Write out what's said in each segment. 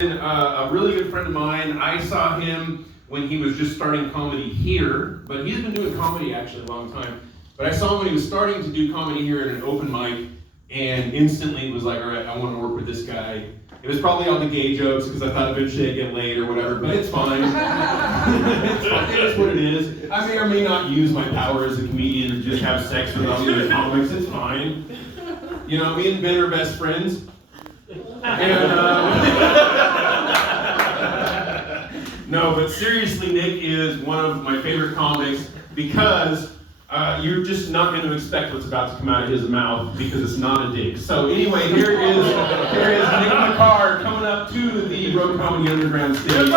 A really good friend of mine. I saw him when he was just starting comedy here, but he's been doing comedy actually a long time. But I saw him when he was starting to do comedy here in an open mic, and instantly was like, all right, I want to work with this guy. It was probably all the gay jokes because I thought eventually I'd get laid or whatever, but it's fine. It is what it is. I may or may not use my power as a comedian to just have sex with other comics. It's fine. You know, me and Ben are best friends. And, no, but seriously, Nick is one of my favorite comics because you're just not going to expect what's about to come out of his mouth because it's not a dick. So anyway, here is Nick McCarr coming up to the Road Comedy Underground stage.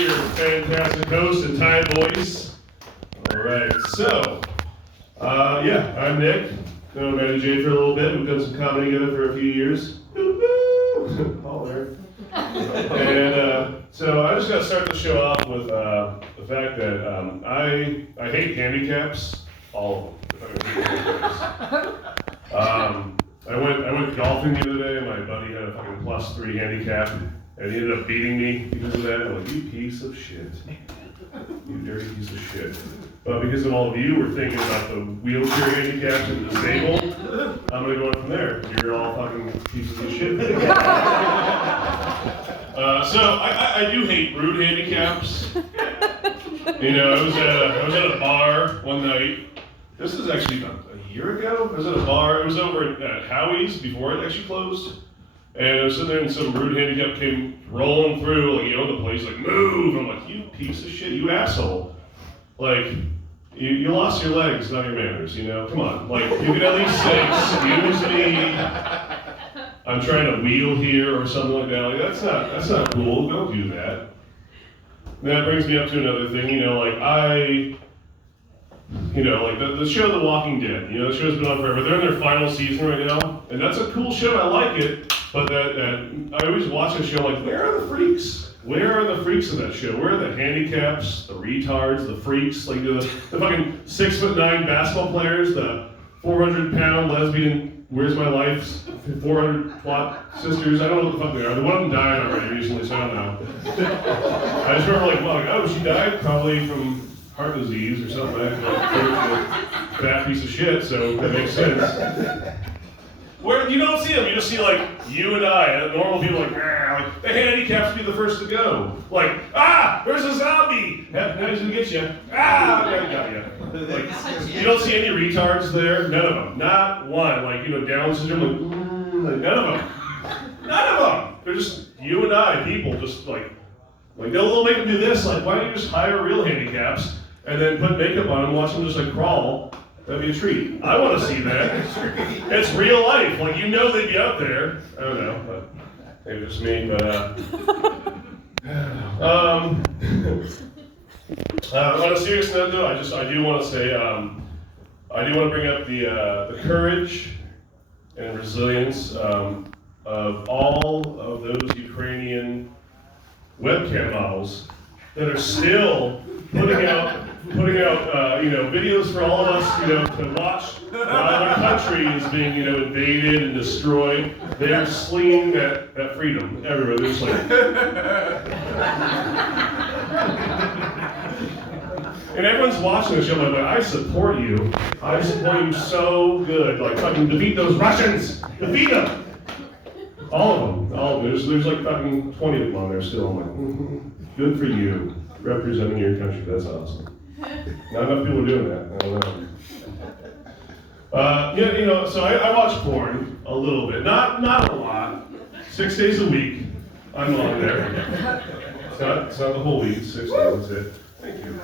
Your fantastic host and Thai voice. All right, so I'm Nick. Known Manny J for a little bit. We've done some comedy together for a few years. All there. And so I just got to start the show off with the fact that I hate handicaps, all of them. I went golfing the other day, and my buddy had a fucking +3 handicap, and he ended up beating me because of that. I'm like, you piece of shit. You dirty piece of shit. But because of all of you were thinking about the wheelchair handicapped and disabled, I'm gonna go on from there. You're all fucking pieces of shit. So I do hate rude handicaps. You know, I was at a bar one night. This is actually about a year ago. I was at a bar. It was over at Howie's before it actually closed. And I was sitting there and some rude handicap came rolling through, like, you know, the place, like, move. I'm like, you piece of shit, you asshole. Like, you lost your legs, not your manners, you know? Come on. Like, you can at least say, excuse me, I'm trying to wheel here or something like that. Like, that's not cool. Don't do that. And that brings me up to another thing, you know, like, like the show The Walking Dead, you know, the show's been on forever. They're in their final season right now, and that's a cool show, I like it, but that I always watch the show like, where are the freaks? Where are the freaks of that show? Where are the handicaps, the retards, the freaks, like the fucking 6'9" basketball players, the 400-pound lesbian, Where's My Life's 400 plot sisters? I don't know what the fuck they are. The one of them died already recently, so I don't know. I just remember like, well, oh, she died probably from heart disease or something like that. Fat piece of shit, so that makes sense. Where you don't see them, you just see like you and I, normal people like the handicaps be the first to go. Like, there's a zombie! Now he's gonna get you. Got you. Like, you don't see any retards there, none of them. Not one. Like, you know, Down syndrome, like none of them. None of them! They're just you and I, people, just like they'll make them do this, like, why don't you just hire real handicaps and then put makeup on them and watch them just like crawl? That'd be a treat. I want to see that. It's real life. Like, you know they'd be out there. I don't know, but maybe it's me, but on a serious note though, I do want to say, I do want to bring up the courage and resilience of all of those Ukrainian webcam models that are still putting out videos for all of us, to watch while our country is being, invaded and destroyed. They're slinging that freedom everywhere. They're just like, and everyone's watching the show like, I support you. I support you so good. Like, fucking defeat those Russians. Defeat them. All of them. There's like fucking 20 of them on there still. I'm like, good for you. Representing your country. That's awesome. Not enough people are doing that. I don't know. So I watch porn a little bit. Not a lot. 6 days a week. I'm on there. It's not the whole week. 6 days. That's it. Thank you.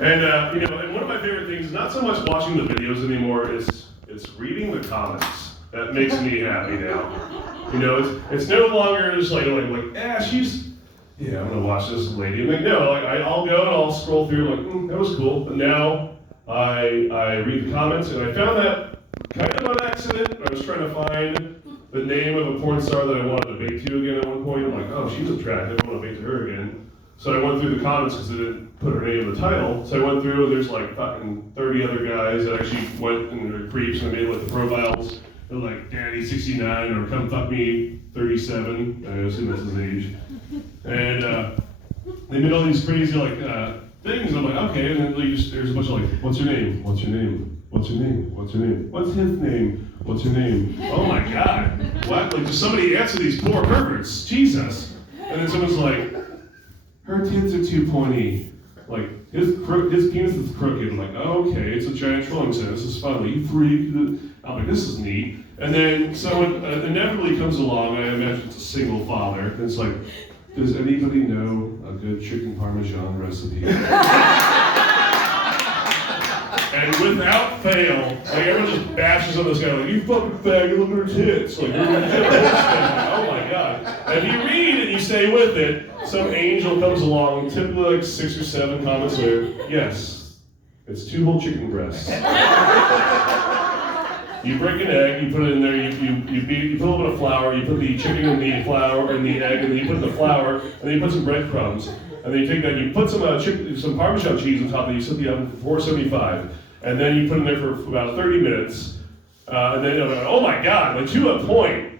And and one of my favorite things is not so much watching the videos anymore. It's reading the comments. That makes me happy now. It's no longer just she's. Yeah, I'm gonna watch this lady. I'm like, no, I'll go and I'll scroll through, like, that was cool. But now I read the comments, and I found that kind of on accident. I was trying to find the name of a porn star that I wanted to bait to again at one point. I'm like, oh, she's attractive. I want to bait to her again. So I went through the comments because they didn't put her name in the title. So I went through, and there's like fucking 30 other guys that actually went and they're creeps and they made like the profiles. They're like, Daddy 69 or Come Fuck Me 37. I assume that's his age. And they made all these crazy like things. I'm like, okay. And then there's a bunch of like, what's your name? What's your name? What's your name? What's your name? What's his name? What's your name? Oh my God. What? Like, does somebody answer these poor perverts? Jesus. And then someone's like, her tits are too pointy. Like, his penis is crooked. I'm like, oh, okay, it's a giant trolling set. This is fun. Like, you freak. I'm like, this is neat. And then someone inevitably comes along. I imagine it's a single father. And it's like, does anybody know a good chicken parmesan recipe? And without fail, like everyone just bashes on this guy, like, you fucking faggot, look at her tits. Like, oh my God. And you read and you stay with it, some angel comes along, typically like 6 or 7 comments later, yes, it's 2 whole chicken breasts. You break an egg, you put it in there, you put a little bit of flour, you put the chicken in the flour and the egg, and then you put the flour, and then you put some breadcrumbs, and then you take that and you put some Parmesan cheese on top of it, you set the oven for 475, and then you put it in there for about 30 minutes, and then, oh my God, like to a point,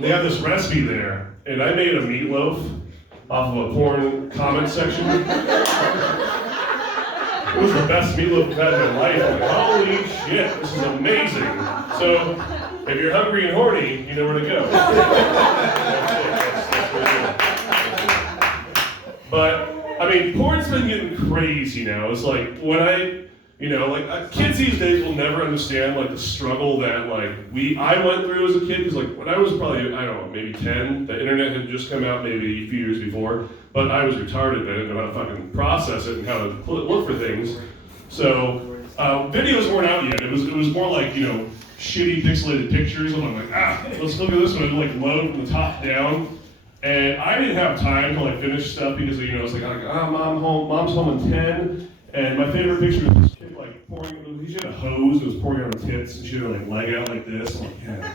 they have this recipe there, and I made a meatloaf off of a porn comment section. It was the best meatloaf I've had in my life. I'm like, holy shit, this is amazing. So, if you're hungry and horny, you know where to go. That's But, I mean, porn's been getting crazy now. It's like, when kids these days will never understand, like, the struggle that, like, I went through as a kid, because, like, when I was probably, I don't know, maybe 10, the internet had just come out maybe a few years before, but I was retarded. I didn't know how to fucking process it and how to look for things. So, videos weren't out yet. It was more like, shitty pixelated pictures. I'm like, let's look at this one and, like, load from the top down. And I didn't have time to, like, finish stuff because, it's like, mom's home in 10. And my favorite picture was this kid, like, pouring, she had a hose that was pouring out her tits, and she had her, like, leg out like this. I'm like, yeah,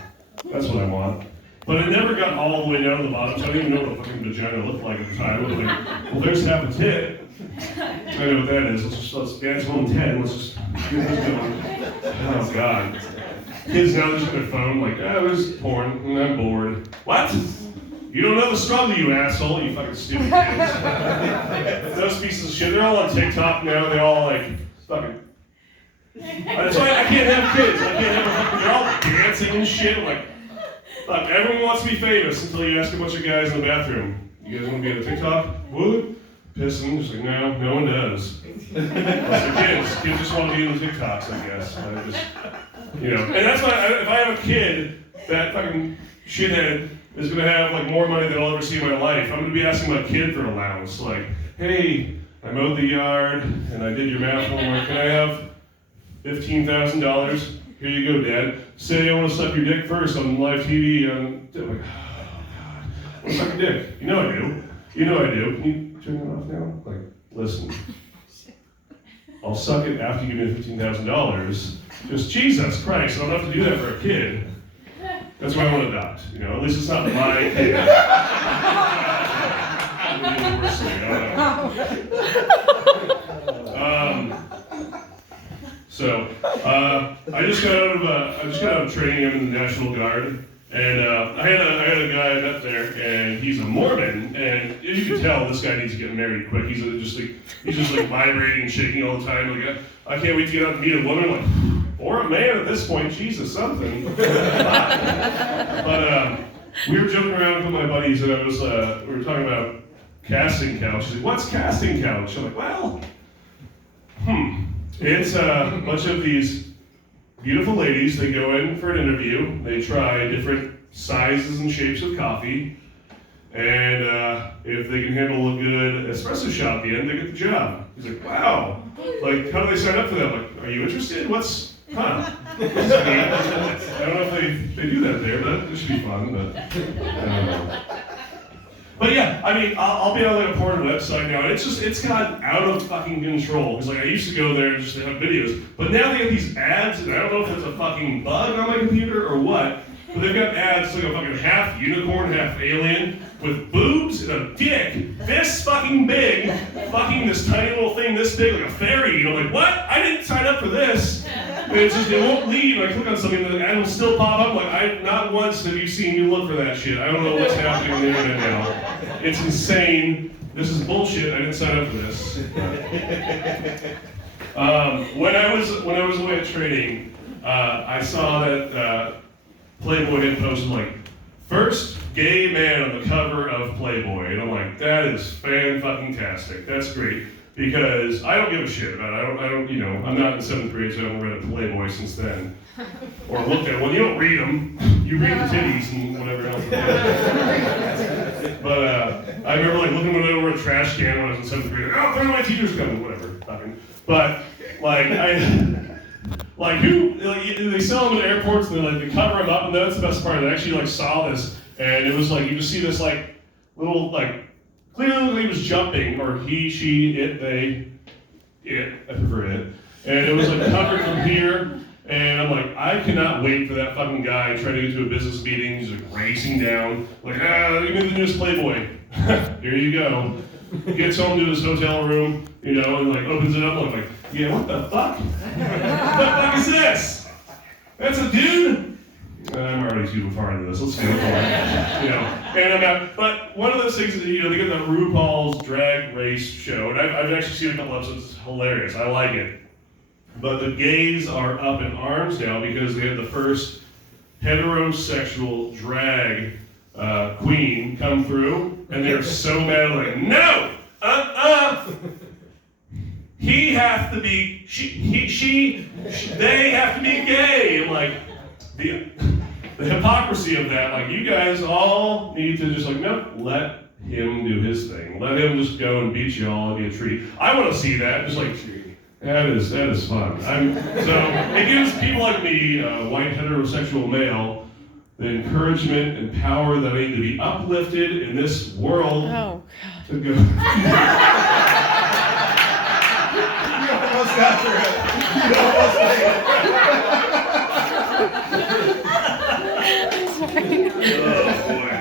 that's what I want. But it never got all the way down to the bottom, so I didn't even know what a fucking vagina looked like at the time. I was like, well, there's half a tit. I know what that is. Let's dance home 10. Let's just get this going. Oh, God. Kids now just on their phone, like, there's porn, and I'm bored. What? You don't know the struggle, you asshole, you fucking stupid kids. Those pieces of shit, they're all on TikTok now, they're all like, fucking. That's why I can't have kids. I can't have a fucking, they're all dancing and shit. I'm like, fuck, everyone wants to be famous until you ask a bunch of guys in the bathroom. You guys want to be on TikTok? What? Pissing, just like, no one does. It's the kids just want to be in the TikToks, I guess. And that's why, if I have a kid, that fucking shithead is going to have like more money than I'll ever see in my life. I'm going to be asking my kid for an allowance. Like, hey, I mowed the yard and I did your math homework. Can I have $15,000? Here you go, Dad. Say I want to suck your dick first on live TV. I'm like, oh, God. I want to suck your dick. You know I do. You know I do. Can you turn it off now? Like, listen. I'll suck it after you give me $15,000. Just Jesus Christ, I don't have to do that for a kid. That's why I want to adopt. At least it's not my kid. I just got out of training. I'm in the National Guard, and I had a guy I met there, and he's a Mormon, and you can tell this guy needs to get married quick. He's just like vibrating and shaking all the time. Like I can't wait to get out and meet a woman. Like, or a man at this point, Jesus, something. But we were joking around with my buddies, and we were talking about casting couch. He's like, what's casting couch? I'm like, well, it's a bunch of these beautiful ladies. They go in for an interview. They try different sizes and shapes of coffee. And if they can handle a good espresso shot at the end, they get the job. He's like, wow. Like, how do they sign up for that? Like, are you interested? I don't know if they do that there, but it should be fun, but I don't know. But yeah, I mean, I'll be on like a porn website now, and it's gotten out of fucking control. Because like I used to go there just to have videos, but now they have these ads, and I don't know if it's a fucking bug on my computer or what, but they've got ads like a fucking half unicorn, half alien, with boobs and a dick this fucking big, fucking this tiny little thing this big, like a fairy. And I'm like, what? I didn't sign up for this. And it's just, it won't leave. And I click on something and the ad will still pop up. I'm like, not once have you seen me look for that shit. I don't know what's happening on the internet now. It's insane. This is bullshit. I didn't sign up for this. When I was away at trading, I saw that Playboy had posted like, first gay man on the cover of Playboy, and I'm like, that is fan-fucking-tastic. That's great, because I don't give a shit about it. I don't, I'm not in 7th grade, so I haven't read a Playboy since then. Or looked at it. Well, you don't read them. You read the titties and whatever else. But I remember like looking over a trash can when I was in 7th grade. Oh, my teacher's coming, whatever. Fucking. But like they sell them in airports and they cover them up, and that's the best part. I actually like saw this, and it was like you just see this like little like clearly he was jumping, or he, she, it, they, it. I prefer it, and it was like covered from here. And I'm like, I cannot wait for that fucking guy trying to get to a business meeting. He's like racing down, like, give me the newest Playboy. Here you go. Gets home to his hotel room, and like opens it up. And I'm like, yeah, what the fuck? What the fuck is this? That's a dude? I'm already too far into this. Let's go for it. And I'm out. But one of those things that they get the RuPaul's Drag Race show, and I've actually seen a couple episodes. It's hilarious. I like it. But the gays are up in arms now because they had the first heterosexual drag queen come through, and they're so mad, like, no, he has to be, they have to be gay. And like the hypocrisy of that, like you guys all need to just like, nope, let him do his thing. Let him just go and beat you all and be a treat. I want to see that, just like. That is fun. So it gives people like me, white heterosexual male, the encouragement and power that I need to be uplifted in this world. Oh, God. To go. You almost got through it. You almost made it. Oh boy.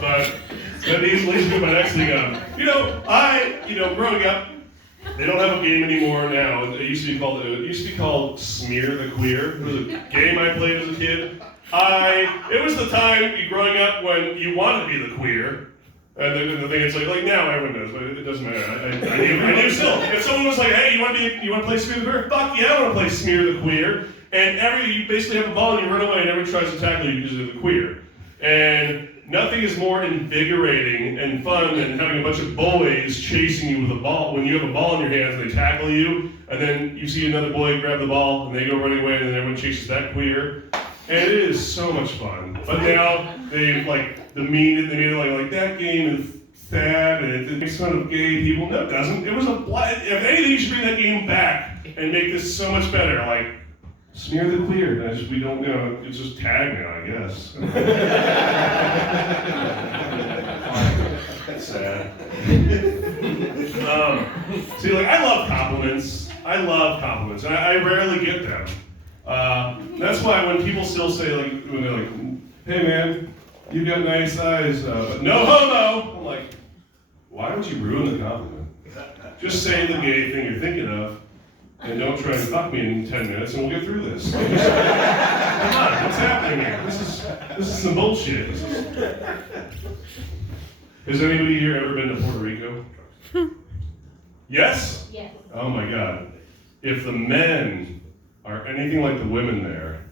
But that leads me to my next thing. Growing up. They don't have a game anymore now. It used to be called Smear the Queer. It was a game I played as a kid. It was the time growing up when you wanted to be the queer. And the thing is like now everyone does, but it doesn't matter. I do still. If someone was like, hey, you want to play Smear the Queer? Fuck yeah, I want to play Smear the Queer. And you basically have a ball and you run away and everyone tries to tackle you because you're the queer. And nothing is more invigorating and fun than having a bunch of boys chasing you with a ball. When you have a ball in your hands and they tackle you, and then you see another boy grab the ball and they go running away, and then everyone chases that queer. And it is so much fun. But now they made it like that game is sad and it makes fun of gay people. No, it doesn't. It was if anything, you should bring that game back and make this so much better. Like. Smear the Queer. We don't, it's just tag now, I guess. Sad. I love compliments. And I rarely get them. That's why when people still say, when they're like, hey man, you've got nice eyes, but no homo, I'm like, why don't you ruin the compliment? Just say the gay thing you're thinking of. And don't try and fuck me in 10 minutes, and we'll get through this. Come on, what's happening here? This is some bullshit. Has anybody here ever been to Puerto Rico? Yes? Yes. Oh my God. If the men are anything like the women there,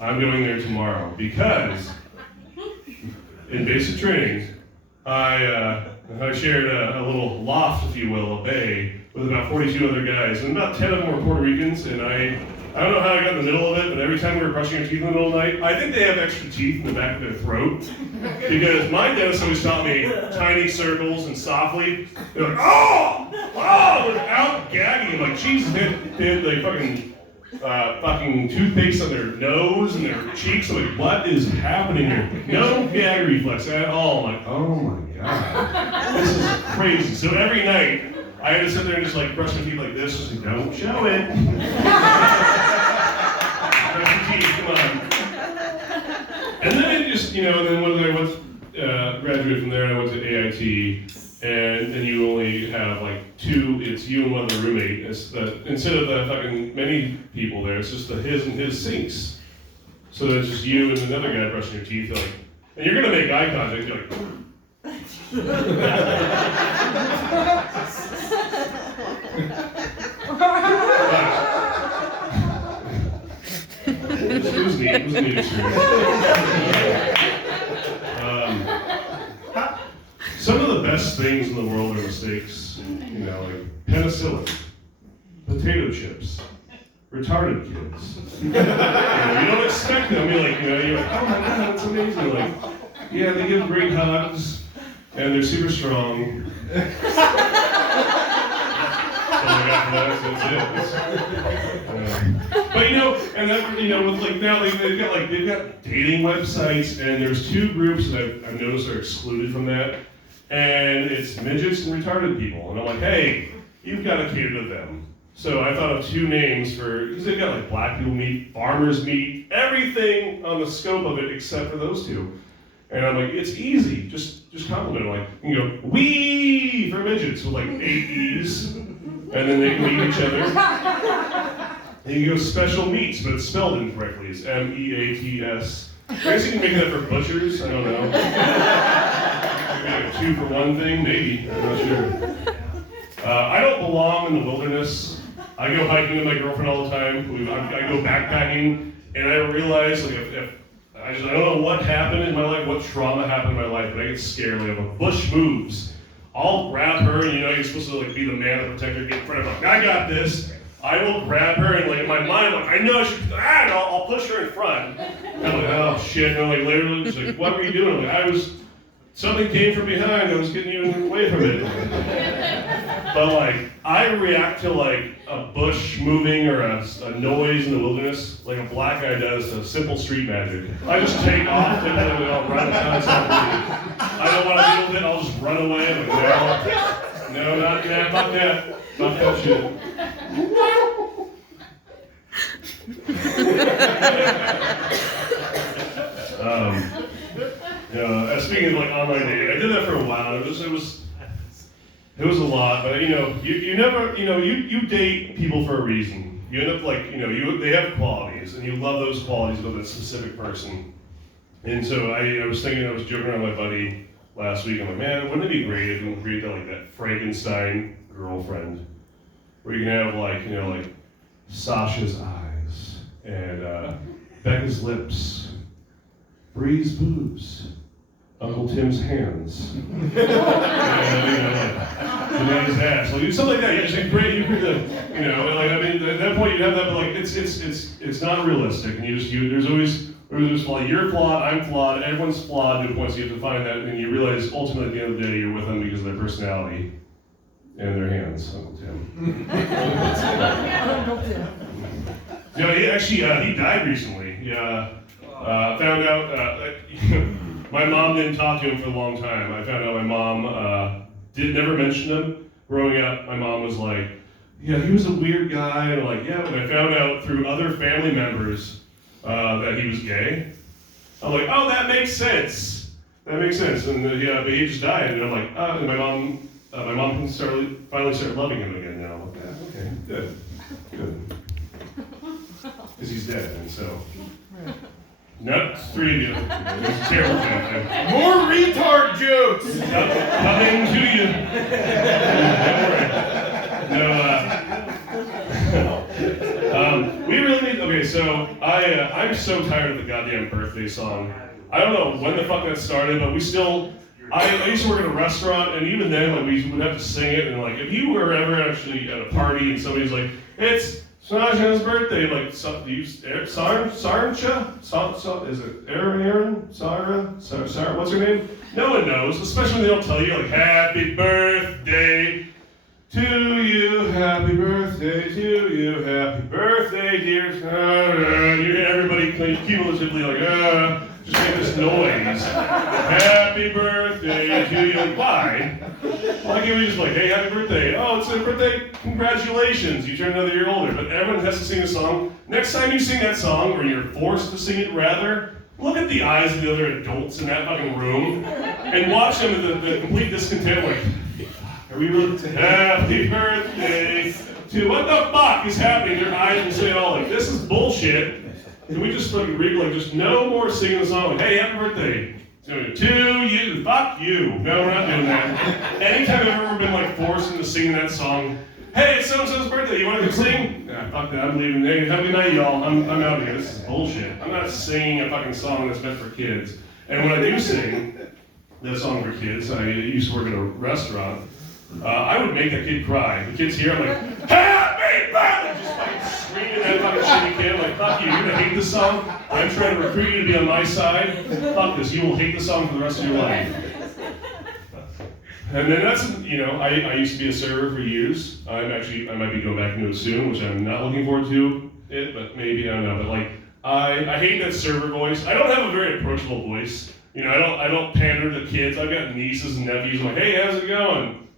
I'm going there tomorrow because in basic training, I shared a little loft, if you will, a bay, with about 42 other guys, and about 10 of them were Puerto Ricans, and I don't know how I got in the middle of it, but every time we were brushing our teeth in the middle of the night, I think they have extra teeth in the back of their throat, because my dentist always taught me tiny circles and softly. They're like, oh, without gagging. I'm like, Jesus, they had like fucking toothpaste on their nose and their cheeks. I'm like, what is happening here? No gag reflex at all. I'm like, oh my God, this is crazy. So every night, I had to sit there and just brush my teeth like this, just like, don't show it. Brush your teeth, come on. And then I just, and then when I went, graduated from there, I went to AIT, and you only have like two, it's you and one other roommate. Instead of the fucking many people there, it's just the his and his sinks. So it's just you and another guy brushing your teeth, like, and you're gonna make eye contact, you're like, it was neat. It was a neat experience. Some of the best things in the world are mistakes. Like penicillin, potato chips, retarded kids. You don't expect them. You're like, oh my god, that's amazing. Like, yeah, they give great hugs, and they're super strong. That's it. But and then with like now they've got dating websites, and there's two groups that I've noticed are excluded from that, and it's midgets and retarded people, and I'm like, hey, you've got to cater to them. So I thought of two names because they've got like black people meat, farmers meat, everything on the scope of it except for those two. And I'm like, it's easy, just compliment them. Like, you can go, wee for midgets with like 8 E's, and then they can meet each other. And you go special meats, but it's spelled incorrectly. It's MEATS. I guess you can make that for butchers, I don't know. Maybe a 2 for 1 thing, maybe, I'm not sure. I don't belong in the wilderness. I go hiking with my girlfriend all the time. I go backpacking, and I realize like if I don't know what happened in my life, what trauma happened in my life, but I get scared. Like if a bush moves, I'll grab her, and you're supposed to like be the man, the protector, get in front of her. Like, I got this. I will grab her, and like in my mind, like I know I should. And I'll push her in front. And I'm like, oh shit! And like literally, she's like, what were you doing? I'm like, something came from behind. I was getting you away from it. But like, I react to like a bush moving or a noise in the wilderness like a black guy does to simple street magic. I just take off and then I'll run down something. I don't want to deal with it. I'll just run away. I'm like, no, not that, not that shit. Speaking of like online dating, I did that for a while. It was a lot, but you never, you date people for a reason. You end up like, they have qualities, and you love those qualities of that specific person. And so I was joking around with my buddy last week. I'm like, man, wouldn't it be great if we could create that Frankenstein girlfriend, where you can have like Sasha's eyes and Becca's lips, Bree's boobs, Uncle Tim's hands, and Janae's ass, like something like that. You just like great, at that point you have that, but like it's not realistic, and there's always flaw. You're flawed, I'm flawed, everyone's flawed to a point. So you have to find that, and you realize ultimately at the end of the day you're with them because of their personality and their hands, Uncle Tim. He died recently. Found out. My mom didn't talk to him for a long time. I found out my mom never mentioned him. Growing up, my mom was like, yeah, he was a weird guy, and like, yeah, but I found out through other family members that he was gay. I'm like, oh, that makes sense. That makes sense. And but he just died, and I'm like, and my mom finally started loving him again now. I'm like, okay, good. Because he's dead, and so. Not 3 of you. It's a terrible thing. More retard jokes! Coming to you. We really need. Okay, so I'm so tired of the goddamn birthday song. I don't know when the fuck that started, but we still. I used to work at a restaurant, and even then, like we would have to sing it. And like, if you were ever actually at a party and somebody's like, "It's Sasha's birthday," like, Sarncha? Is it Aaron? Sarah? What's her name? No one knows, especially when they don't tell you, like, happy birthday to you, happy birthday to you, happy birthday, dear Sarah. You hear everybody cumulatively, like, just make this noise. Happy birthday to you. Like, why? Why can't we just like, hey, happy birthday? Oh, it's a birthday. Congratulations. You turn another year older. But everyone has to sing a song. Next time you sing that song, or you're forced to sing it rather, look at the eyes of the other adults in that fucking room and watch them with the complete discontent, like, are we really happy birthday to what the fuck is happening? Their eyes will say all like, this is bullshit. Can we just fucking read like just no more singing the song like, hey, happy birthday to you, fuck you. No, we're not doing that. Anytime I've ever been like forced into singing that song, hey, it's so-and-so's birthday, you wanna come sing? Nah, fuck that, I'm leaving. Hey, have a good night, y'all. I'm out of here. This is bullshit. I'm not singing a fucking song that's meant for kids. And when I do sing that song for kids, I used to work at a restaurant, I would make that kid cry. The kid's here, I'm like, happy birthday! Just fucking screaming that fucking shitty kid, like, fuck you, you're gonna hate this song? I'm trying to recruit you to be on my side. Fuck this, you will hate the song for the rest of your life. And then that's, you know, I used to be a server for years. I might be going back into it soon, which I'm not looking forward to it, but maybe, I don't know. But like, I hate that server voice. I don't have a very approachable voice. You know, I don't pander to kids. I've got nieces and nephews. I'm like, hey, how's it going?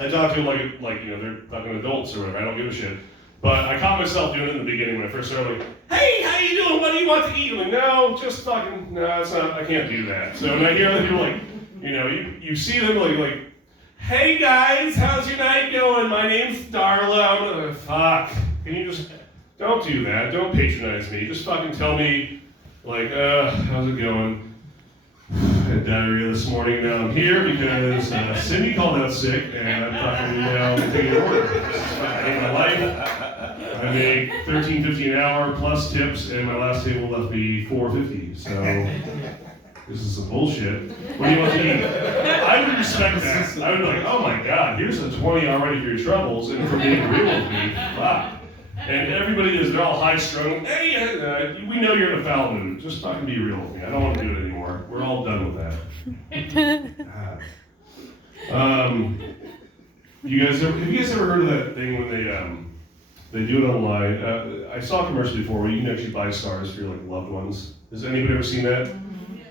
I talk to them like you know, they're fucking adults or whatever. I don't give a shit. But I caught myself doing it in the beginning when I first started, like, hey, how you doing? What do you want to eat? I'm like, no, just fucking, no, it's not, I can't do that. So when I hear other people like, you know, you see them like, hey guys, how's your night going? My name's Darla. I'm like, fuck. Can you just, don't do that. Don't patronize me. Just fucking tell me, like, how's it going? I had diarrhea this morning. Now I'm here because Cindy called out sick and I'm fucking now taking an order. This is fucking my life. I make $13.50 an hour plus tips, and my last table left me $4.50. So this is some bullshit. What do you want to eat? I would respect that. I would be like, oh my god, here's a 20 already for your troubles, and for being real with me, fuck. And everybody they're all high strung. Hey, we know you're in a foul mood. Just fucking be real with me. I don't want to do it anymore. We're all done with that. Have you guys ever heard of that thing when they do it online? I saw a commercial before where you can actually buy stars for your like loved ones. Has anybody ever seen that?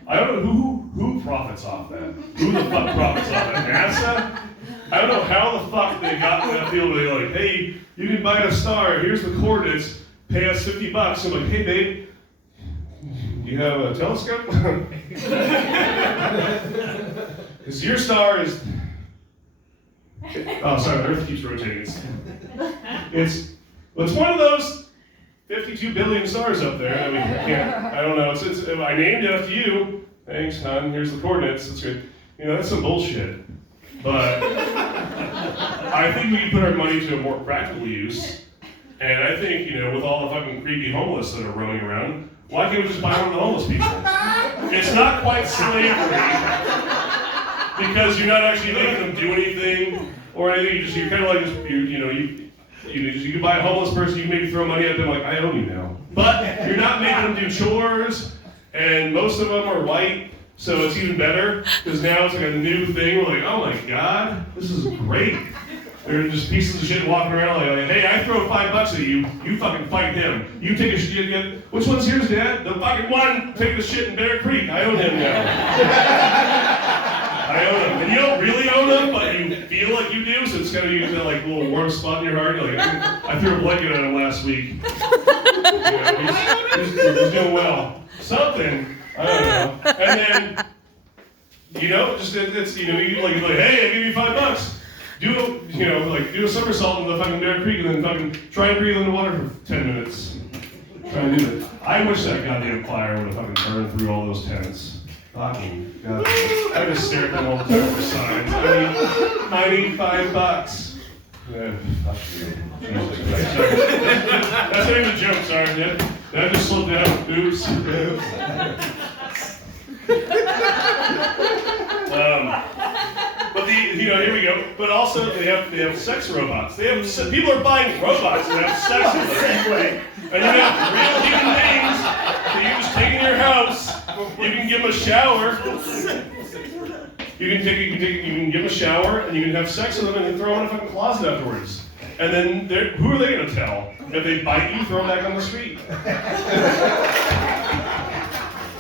I don't know who profits off that. Who the fuck profits off that? NASA? I don't know how the fuck they got in that field where they're like, hey, you can buy a star, here's the coordinates, pay us $50. I'm like, hey babe, you have a telescope? Because your star is, oh sorry, the Earth keeps rotating. It's one of those 52 billion stars up there. I mean, I don't know, I named it after you. Thanks, hon, here's the coordinates, that's good. You know, that's some bullshit. But I think we can put our money to a more practical use. And I think, you know, with all the fucking creepy homeless that are roaming around, why can't we just buy one of the homeless people? It's not quite slavery, because you're not actually making them do anything or anything. You're kind of like you can buy a homeless person, you can maybe throw money at them like, I own you now. But you're not making them do chores, and most of them are white. So it's even better, because now it's like a new thing. We're like, oh my god, this is great. They're just pieces of shit walking around like, hey, I throw $5 at you, you fucking fight him. You take a shit, which one's yours, Dad? The fucking one taking the shit in Bear Creek. I own him now. I own him. And you don't really own him, but you feel like you do, so it's kind of you that like little warm spot in your heart. You're like, I threw a blanket on him last week. You know, he's doing well. Something. I don't know. And then, you know, just it's you know, you like hey, I give you $5. Do a somersault in the fucking Bear Creek and then fucking try and breathe underwater for 10 minutes. Try and do it. I wish that goddamn fire would have fucking burned through all those tents. Fucking god. I just stare at them all the time for signs. I need $5. Yeah, fuck you. That's not even a joke, sorry. That just slowed down. Oops. But here we go. But also they have sex robots. People are buying robots that have sex with them. And you have real human beings that you just take in your house. You can give them a shower. You can give them a shower and you can have sex with them and then throw them in a fucking closet afterwards. And then who are they gonna tell? If they bite you, throw them back on the street.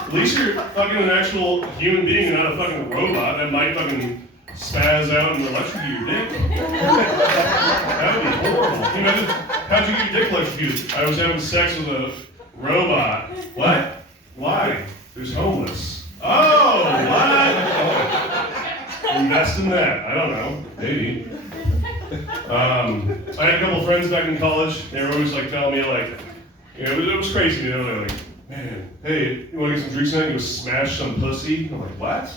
At least you're fucking an actual human being and not a fucking robot that might fucking spaz out and electrocute your dick. That would be horrible. You know, how'd you get your dick electrocuted? I was having sex with a robot. What? Why? who's homeless. Oh, what? Invest in that. I don't know. Maybe. I had a couple friends back in college. They were always like telling me like, you know, it was crazy. You know, they're like, man, hey, you want to get some drinks tonight? You go smash some pussy. I'm like, what?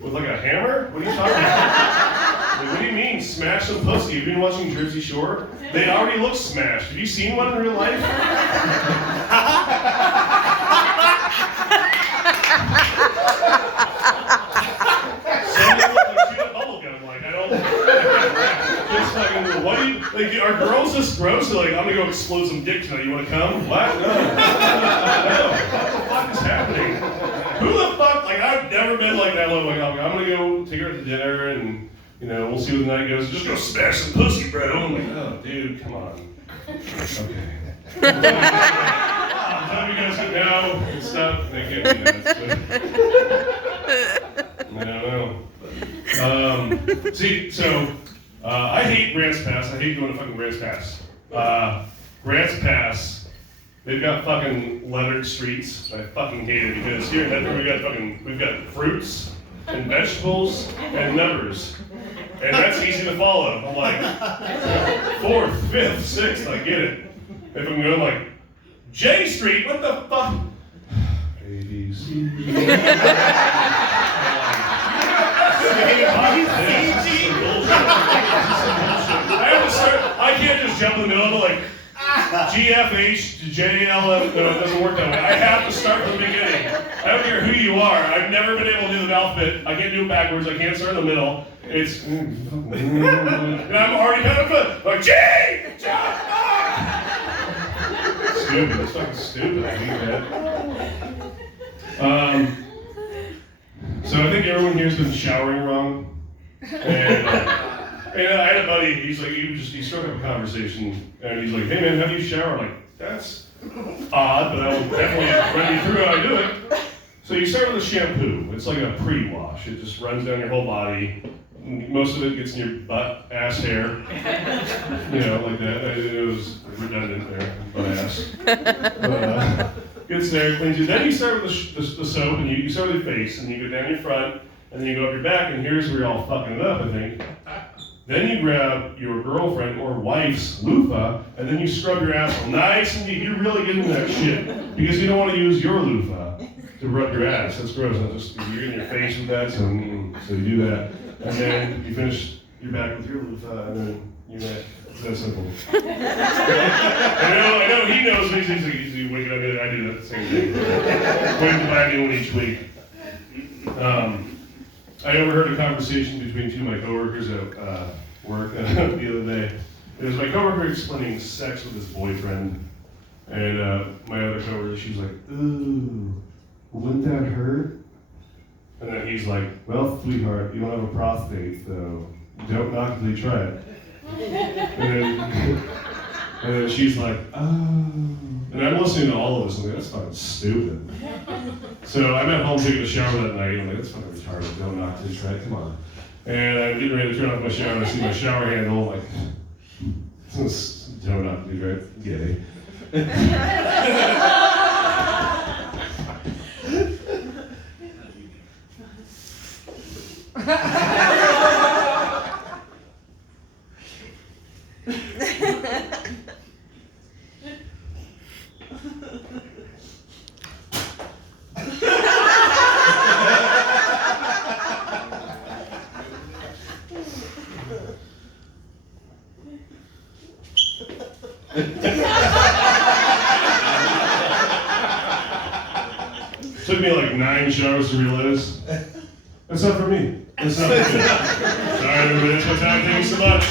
With like a hammer? What are you talking about? Like, what do you mean, smash some pussy? Have you been watching Jersey Shore? They already look smashed. Have you seen one in real life? Some of them look like shoot a bubble gum. Like, I don't. Just fucking, what do you, like, are girls this gross? They're like, I'm gonna go explode some dick tonight. You wanna come? What? No. No. What the fuck is happening? Who the fuck, like, I've never been like that. Like, I'm gonna go take her to dinner and, you know, we'll see where the night goes. Just go smash some pussy, bro. I'm like, oh, dude, come on. Okay. Time you guys get now and stuff. They can't do that. So. I don't know. See, so I hate Grants Pass. I hate going to fucking Grants Pass. Grants Pass, they've got fucking lettered streets. I fucking hate it because here in Denver we've got fruits and vegetables and numbers. And that's easy to follow. I'm like, 4th, 5th, 6th, I get it. If I'm going like, J Street, what the fuck? A, B, C. I can't just jump in the middle of like GFH to JLM. No, it doesn't work that way. I have to start from the beginning. I don't care who you are. I've never been able to do the alphabet. I can't do it backwards. I can't start in the middle. It's and I'm already kind of good. Like G. Stupid. It's fucking stupid. I hate that. So I think everyone here's been showering wrong. And I had a buddy, he struck up a conversation, and he's like, hey man, how do you shower? I'm like, that's odd, but I will definitely run you through how I do it. So you start with a shampoo. It's like a pre-wash. It just runs down your whole body. Most of it gets in your butt, ass hair. You know, like that. It was redundant there, butt ass. Gets there, cleans you. Then you start with the soap, and you start with your face, and you go down your front, and then you go up your back, and here's where you're all fucking it up, I think. Then you grab your girlfriend or wife's loofah, and then you scrub your asshole nice and deep. You're really getting that shit. Because you don't want to use your loofah to rub your ass. That's gross. You're in your face with that, so you do that. And then you finish your back with your loofah, and then your neck. It's that simple. I know he knows when he's waking up, I do that same thing. Waiting to buy a new one each week. I overheard a conversation between two of my coworkers at work the other day. It was my coworker explaining sex with his boyfriend, and my other coworker, she was like, "Ooh, wouldn't that hurt?" And then he's like, "Well, sweetheart, you don't have a prostate, so don't knock until you try it." And then she's like, "Oh." And I'm listening to all of this, and I'm like, that's fucking stupid. So I'm at home taking a shower that night, and I'm like, that's fucking retarded. Don't knock till you try it, come on. And I'm getting ready to turn off my shower, and I see my shower handle, like, don't knock till you try it, gay. Took me like 9 showers to realize that's not for me. That's not for me. Sorry, everybody. That's my time. Thank you so much.